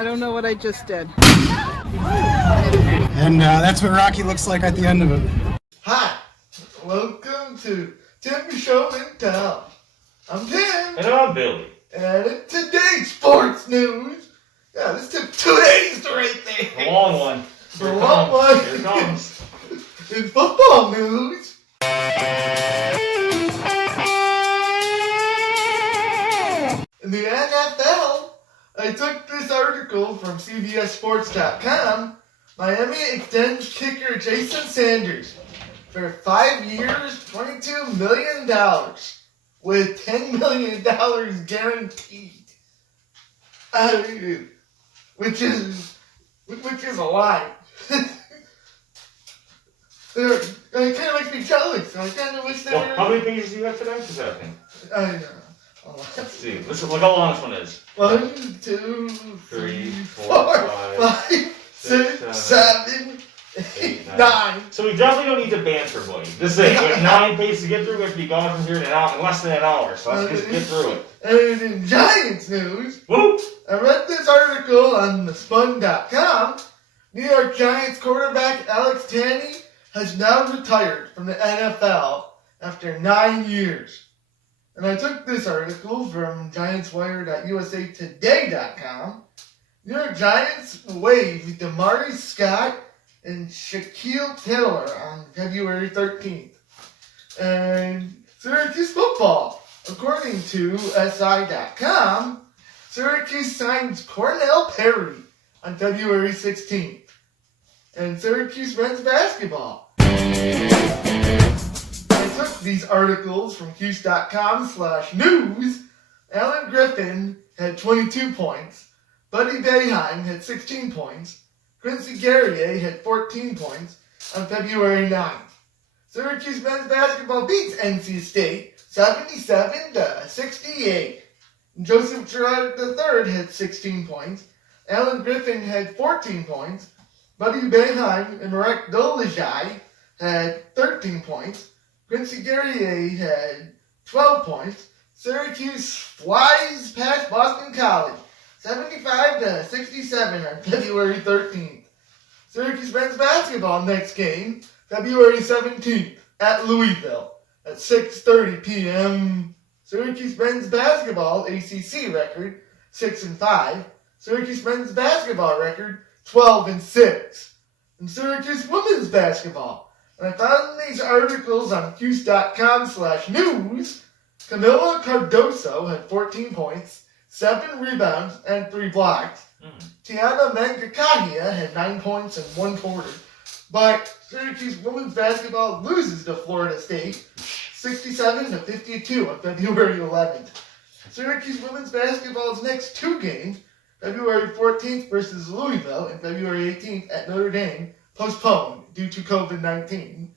I don't know what I just did. And that's what Rocky looks like at the end of it. Hi, welcome to Tim's Show in Town. I'm Tim. And I'm Billy. And in today's sports news, yeah, this took 2 days to write there. The long one. The long one. Here it comes. In football news, in the NFL, I took this article from CBSSports.com. Miami extends kicker Jason Sanders for 5 years, $22 million, with $10 million guaranteed. Which is a lie. It kind of makes me jealous. I kind of wish they were. How many pages do you have today? Is that a thing? Let's see. Look how long this one is. 1, 2, 3, 4, 5, 6, 7, 8, 9. So we definitely don't need to banter, buddy. This thing, we have 9 pages to get through. We have to be gone from here in less than an hour. So let's just get through it. And in Giants news, Whoop! I read this article on thespun.com. New York Giants quarterback Alex Tanney has now retired from the NFL after 9 years. And I took this article from GiantsWire.usatoday.com. New York Giants waived Damari Scott and Shaquille Taylor on February 13th. And Syracuse football, according to SI.com, Syracuse signs Cornell Perry on February 16th. And Syracuse men's basketball. I took these articles from Hughes.com/news. Alan Griffin had 22 points. Buddy Boeheim had 16 points. Quincy Guerrier had 14 points on February 9th. Syracuse men's basketball beats NC State 77-68. Joseph Girard III had 16 points. Alan Griffin had 14 points. Buddy Boeheim and Marek Dolezaj had 13 points. Quincy Guerrier had 12 points. Syracuse flies past Boston College 75-67 on February 13th. Syracuse men's basketball next game, February 17th at Louisville at 6:30 p.m. Syracuse men's basketball ACC record 6-5. Syracuse men's basketball record 12-6. And Syracuse women's basketball. And I found these articles on Hughes.com/news. Camila Cardoso had 14 points, 7 rebounds, and 3 blocks. Tiana Mangakahia had 9 points in 1 quarter. But Syracuse women's basketball loses to Florida State 67-52 on February 11th. Syracuse women's basketball's next 2 games, February 14th versus Louisville and February 18th at Notre Dame, postponed due to COVID-19.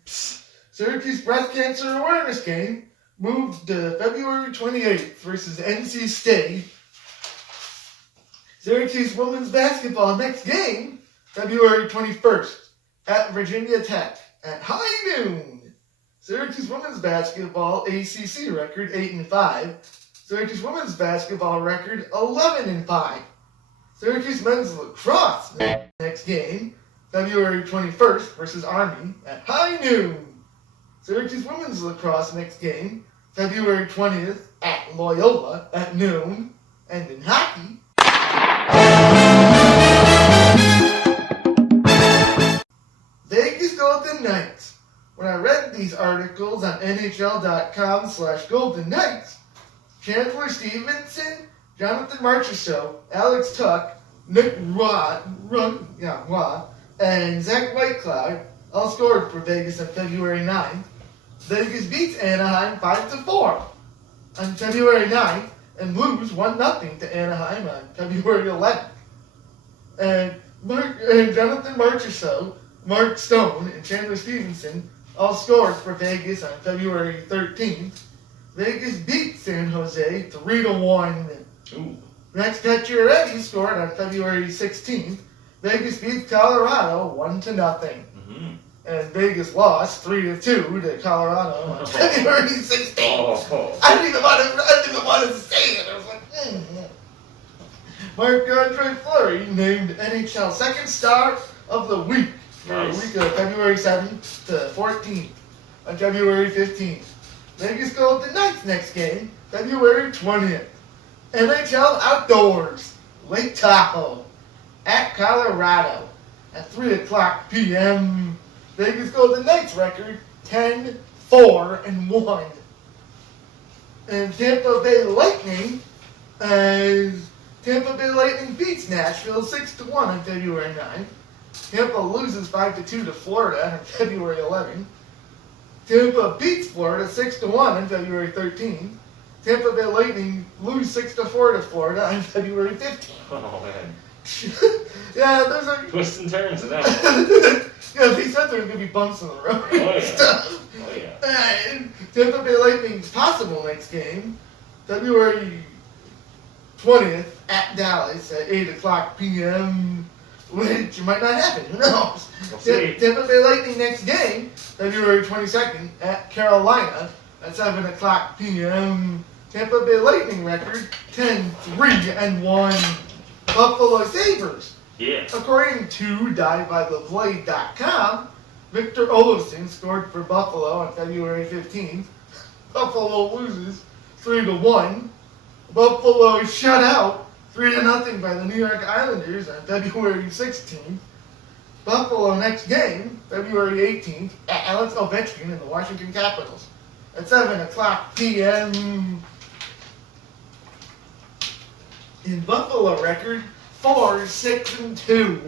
Syracuse breast cancer awareness game moved to February 28th versus NC State. Syracuse women's basketball next game, February 21st at Virginia Tech at high noon. Syracuse women's basketball ACC record 8-5. Syracuse women's basketball record 11-5. Syracuse men's lacrosse next game, February 21st versus Army at high noon. Syracuse women's lacrosse next game, February 20th at Loyola at noon. And in hockey, Vegas Golden Knights. When I read these articles on NHL.com/Golden Knights, Chandler Stevenson, Jonathan Marchessault, Alex Tuck, Nick Waugh, and Zach Whitecloud all scored for Vegas on February 9th. Vegas beats Anaheim 5-4 on February 9th and lose 1-0 to Anaheim on February 11th. And Jonathan Marchessault, Mark Stone, and Chandler Stevenson all scored for Vegas on February 13th. Vegas beat San Jose 3-1. Max Pacioretty scored on February 16th. Vegas beat Colorado 1-0. And Vegas lost 3-2 to Colorado on February 16th. I didn't even want to say it. I was like, Marc-Andre Fleury named NHL Second Star of the Week for the Nice. week of February 7th to 14th. On February 15th, Vegas Golden Knights next game, February 20th. NHL Outdoors, Lake Tahoe, at Colorado, at 3 o'clock p.m. Vegas Golden Knights record 10-4-1. And Tampa Bay Lightning, as Tampa Bay Lightning beats Nashville 6-1 on February 9th. Tampa loses 5-2 to Florida on February 11th. Tampa beats Florida 6-1 on February 13th. Tampa Bay Lightning lose 6-4 to Florida on February 15th. Oh man. Yeah, there's a Twists and turns of that. yeah, they said there were gonna be bumps in the road Oh, and yeah. stuff. Oh yeah. And Tampa Bay Lightning's possible next game, February 20th at Dallas at 8 o'clock p.m. Which might not happen. Who knows? We'll see. Tampa Bay Lightning next game, February 22nd at Carolina at 7 o'clock p.m. Tampa Bay Lightning record 10-3-1. Buffalo Sabres. Yeah. According to DieByTheBlade.com, Victor Olofsson scored for Buffalo on February 15th. Buffalo loses 3-1. Buffalo shut out 3-0 by the New York Islanders on February 16th. Buffalo next game, February 18th, at Alex Ovechkin and the Washington Capitals at 7 o'clock p.m. In Buffalo record 4-6-2.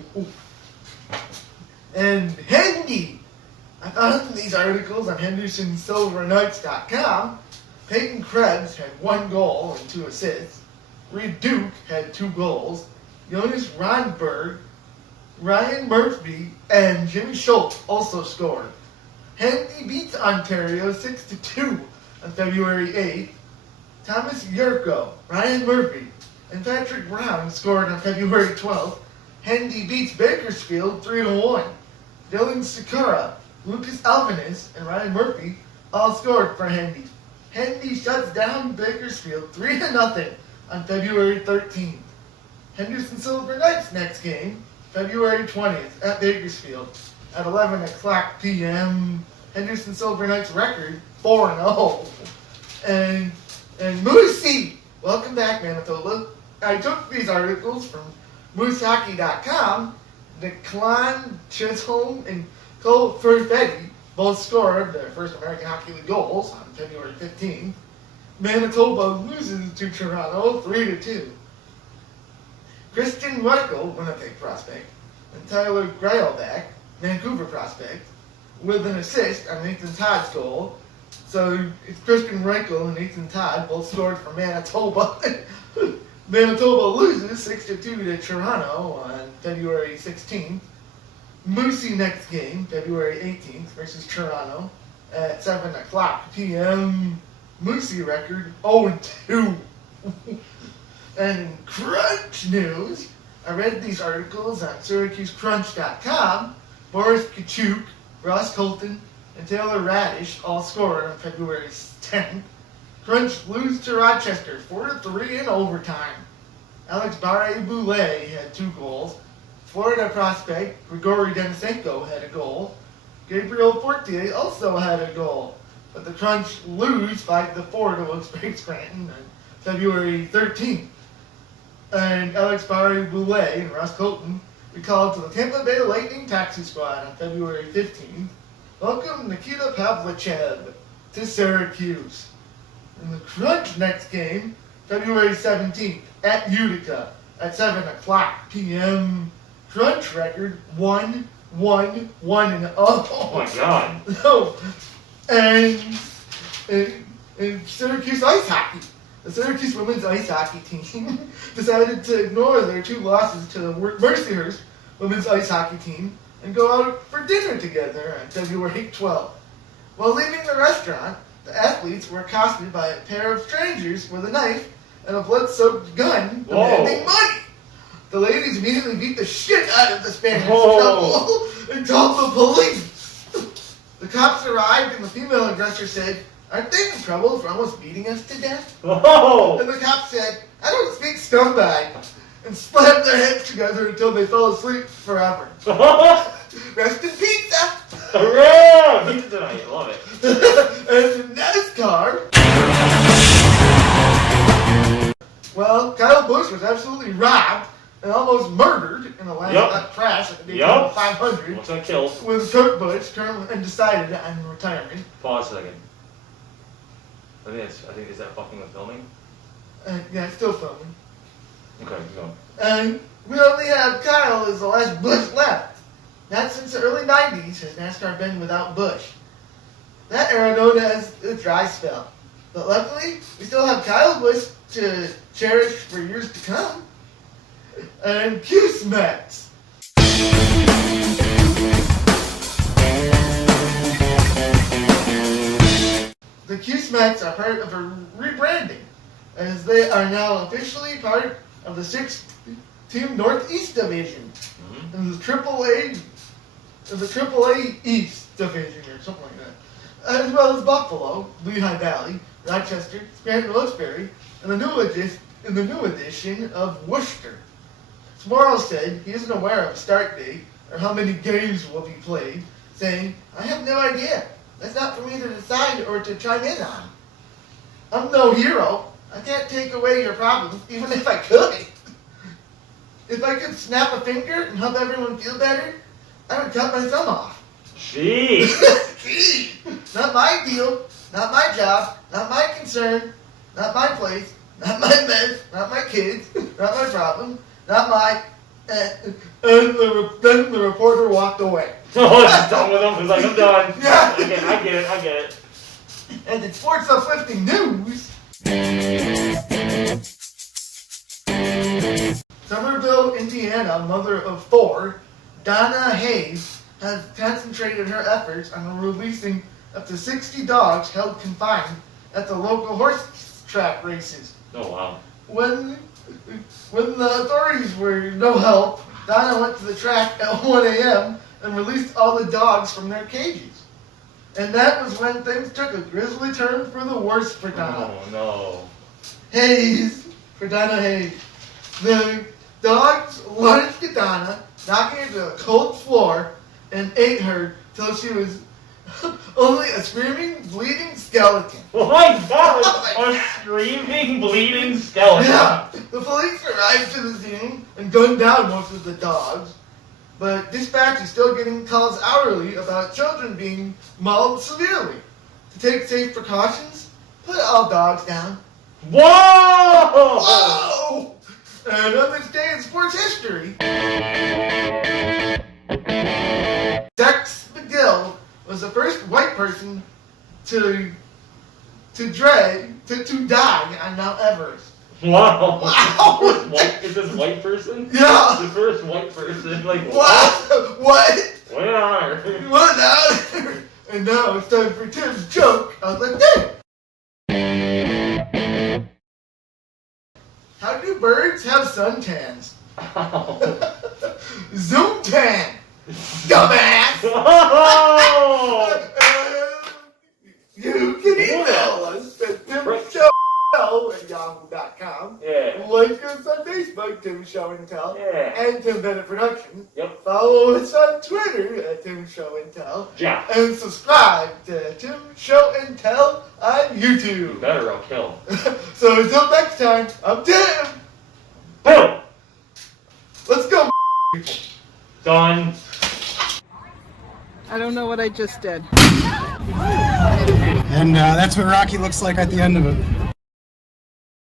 And Hendy. I found these articles on HendersonSilverKnights.com. Peyton Krebs had 1 goal and 2 assists. Reed Duke had 2 goals. Jonas Rondberg, Ryan Murphy, and Jimmy Schultz also scored. Hendy beats Ontario 6-2 on February 8th. Thomas Yurko, Ryan Murphy, and Patrick Brown scored on February 12th. Hendy beats Bakersfield 3-1. Dylan Sakura, Lucas Alvarez, and Ryan Murphy all scored for Hendy. Hendy shuts down Bakersfield 3-0 on February 13th. Henderson Silver Knights next game, February 20th at Bakersfield at 11 o'clock p.m. Henderson Silver Knights record 4-0. And Moosey, welcome back, Manitoba. I took these articles from MooseHockey.com. Declan Chisholm and Cole Perfetti both scored their first American Hockey League goals on February 15th. Manitoba loses to Toronto 3-2. Christian Michael, Winnipeg prospect, and Tyler Greilbach, Vancouver prospect, with an assist on Nathan Todd's goal. So it's Christian Reichel and Nathan Todd both scored for Manitoba. Manitoba loses 6-2 to Toronto on February 16th. Moosey next game, February 18th versus Toronto at 7 o'clock p.m. Moosey record 0-2. And in Crunch news, I read these articles on SyracuseCrunch.com. Boris Kachuk, Ross Colton, and Taylor Radish all scored on February 10th. Crunch lose to Rochester 4-3 in overtime. Alex Barre-Boulet had 2 goals. Florida prospect Grigory Denisenko had a goal. Gabriel Fortier also had a goal. But the Crunch lose 5-4 to Wilkes-Barre Scranton on February 13th. And Alex Barre-Boulet and Ross Colton recalled to the Tampa Bay Lightning taxi squad on February 15th. Welcome Nikita Pavlichev to Syracuse. In the Crunch next game, February 17th at Utica at 7 o'clock p.m. Crunch record 1-1-1-0. Oh my god. No. And Syracuse ice hockey. The Syracuse women's ice hockey team decided to ignore their 2 losses to the Mercyhurst women's ice hockey team and go out for dinner together on February 12th. While leaving the restaurant, the athletes were accosted by a pair of strangers with a knife and a blood-soaked gun demanding money. The ladies immediately beat the shit out of the Spanish couple and called the police. The cops arrived and the female aggressor said, "Aren't they in trouble for almost beating us to death?" Oh! And the cop said, "I don't speak scumbag." and slammed their heads together until they fell asleep forever. Rest in pizza! Hooray! Pizza tonight, love it. And in NASCAR, well, Kyle Busch was absolutely robbed and almost murdered in a last crash at the Daytona 500. What's that kill? With Kurt Busch currently undecided on retirement. Pause a second. I think is that fucking with filming? Yeah, it's still filming. Okay, go. And we only have Kyle as the last Busch left. Not since the early 90s has NASCAR been without Busch. That era known as the dry spell. But luckily, we still have Kyle Busch to cherish for years to come. And Q-Smacks. The Q-Smacks are part of a rebranding, as they are now officially part of the 6-team Northeast Division in the AAA East Division or something like that, as well as Buffalo, Lehigh Valley, Rochester, Scranton, Wilkes-Barre, and the new edition of Worcester. Smorrow said he isn't aware of a start date or how many games will be played, saying, "I have no idea. That's not for me to decide or to chime in on. I'm no hero. I can't take away your problems, even if I could. If I could snap a finger and help everyone feel better, I would cut my thumb off." Gee. Gee. Not my deal, not my job, not my concern, not my place, not my mess, not my kids, not my problem, not my... And then the reporter walked away. Oh, it's done with him. He's like, I'm done. Yeah. I get it. And in sports uplifting news, Somerville, Indiana, mother of 4, Donna Hayes, has concentrated her efforts on releasing up to 60 dogs held confined at the local horse track races. Oh, wow. When the authorities were no help, Donna went to the track at 1 a.m. and released all the dogs from their cages. And that was when things took a grisly turn for the worse for Donna. Oh, no. Hayes, for Donna Hayes. The dogs lunged at Donna, knocking her to the cold floor, and ate her till she was only a screaming, bleeding skeleton. Oh my God! A screaming, bleeding skeleton. Yeah, the police arrived to the scene and gunned down most of the dogs. But dispatch is still getting calls hourly about children being mauled severely. To take safe precautions, put all dogs down. Whoa! Whoa! And on this day in sports history, Dex McGill was the first white person to die on Mount Everest. Wow. Wow. Is this white person? Yeah. The first white person? Like, What? What? Wait on. What now? And now it's time for Tim's joke. I was like, Tim! How do birds have suntans? Oh. Zoom tan! Dumbass! Oh! You can email us at timshow@yahoo.com. Yeah. Like us on Facebook, Tim Show and Tell. Yeah. And Tim Bennett Productions. Yep. Follow us on Twitter at Tim Show and Tell. Yeah. And subscribe to Tim Show and Tell on You YouTube. better, I'll kill. So until next time, I'm Tim. Boom! Let's go, people. Done. I don't know what I just did. And that's what Rocky looks like at the end of it.